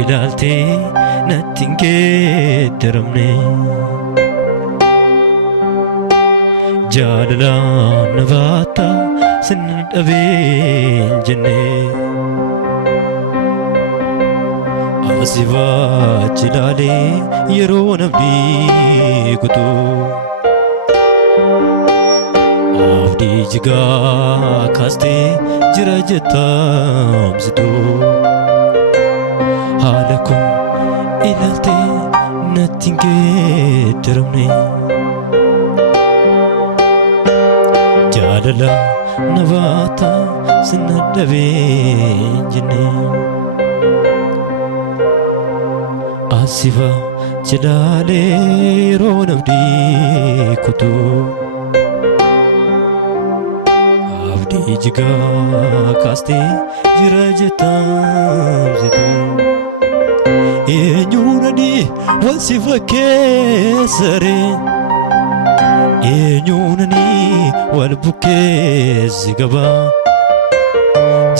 ilaaltee natti hin geeddaramne jaalalaan na baatta sinna dhabeen jenne asii achi ilaalee yeroo namni kutuu abdii jigaa kaastee jira jettamsitu haala koo ilaaltee natti hin geeddaramne jaalala na baata sinna dhabeen jenne asifa jilaalee yeroo namni kutuu abdii jigaa kaastee jira jettamsitu eenyuunani wal si fakkeessare eenyuunani wal bukkeessi gaba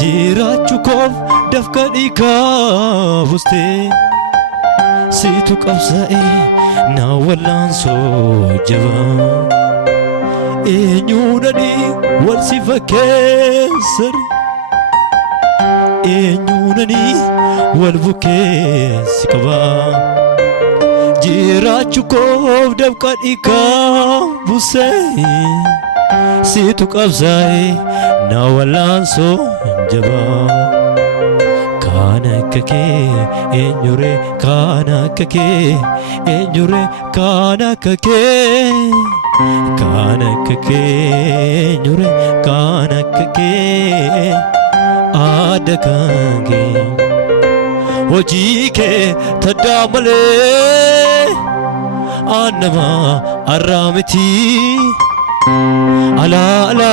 jiraachuu koof dafqa dhiikaa bustee situ qabsaa'ee na wallaansoo jabaa eenyuunani wal si fakkeessare eenyuunani wal bukkeessi qabaa jiraachuu koof dafqa dhiikaa bustee situ qabsaa'ee na wallaansoo jabaa kaan akka kee eenyure kaan akka kee eenyure kaan akka kee kaan akka kee eenyure kaan akka kee aada kan kee hojii kee taddaa malee annama arraa miti alaa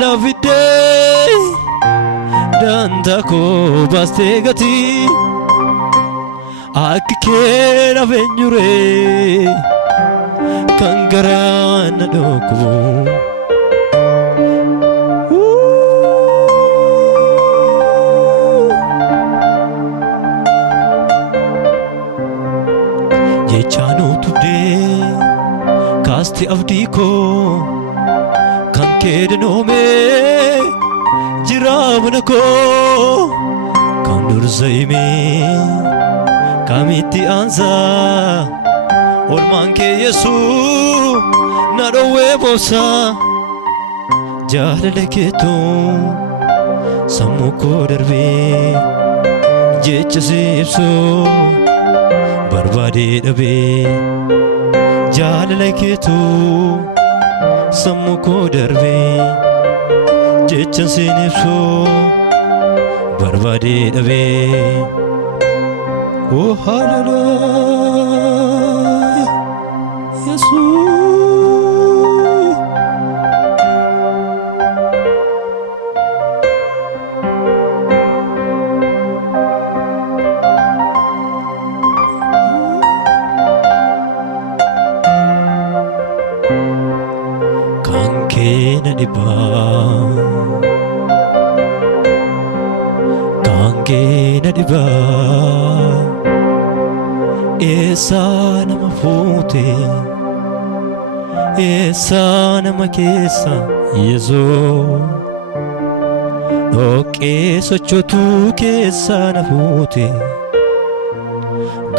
na fiddee danta koo baastee gatii akka kee naaf eenyure kan garaa na dhokkubu jechaanuu tuddee kaasti abdii koo kan kee danoomee jiraamana koo kan dursa himee kamitti aansaa olmaan kee Yesuus na dhowwee boobsaa jaalala keetuu sammuu koo darbee jecha si ibsuu barbaadee dhabee jaalala keetuu sammuu koo darbee jecha si ibsuu barbaadee dhabee oh hallelujah Yesuus kan kee na dhibaa kan kee na dhibaa eessaa nama fuute eessaa nama keessa Yesuus dhoqqee sochootuu keessaa na fuute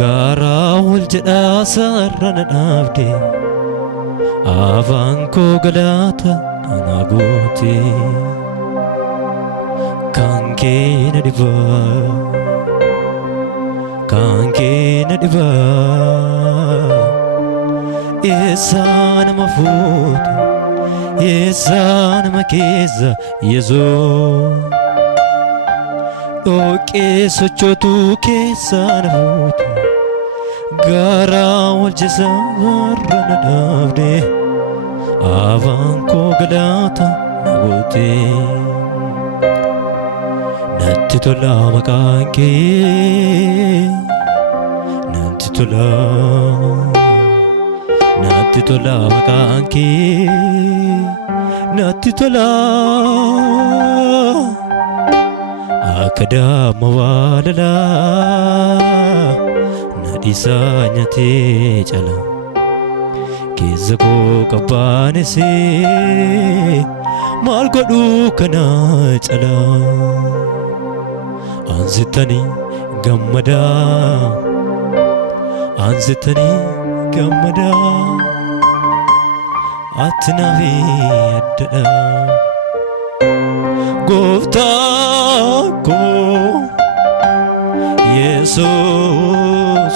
gaaraa wal jedhaa sarara na dhaabde afaan koo galaata ana goote kan kee na dhibaa kan kee na dhibaa eessaa nama fuute eessaa nama keessa Yesuus dhoqqee sochootuu keessaa na fuute gaaraa wal jedhaa sarara na dhaabde afaan koo galaata na goote natti tola maqaan kee natti tola natti tola maqaan kee natti tola akka daama waalalaa na dhiisaa nyaatee cala keessa koo qabbaanesee maal godhuu kana cala ansittanii gammadaa ansittanii gammadaa ati naaf addadha gooftaa koo Yesuus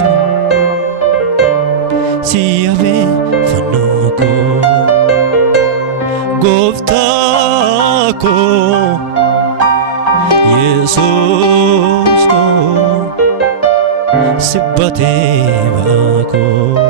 si yaabee fannoo koo gooftaa koo Yesuus koo si batee baakoo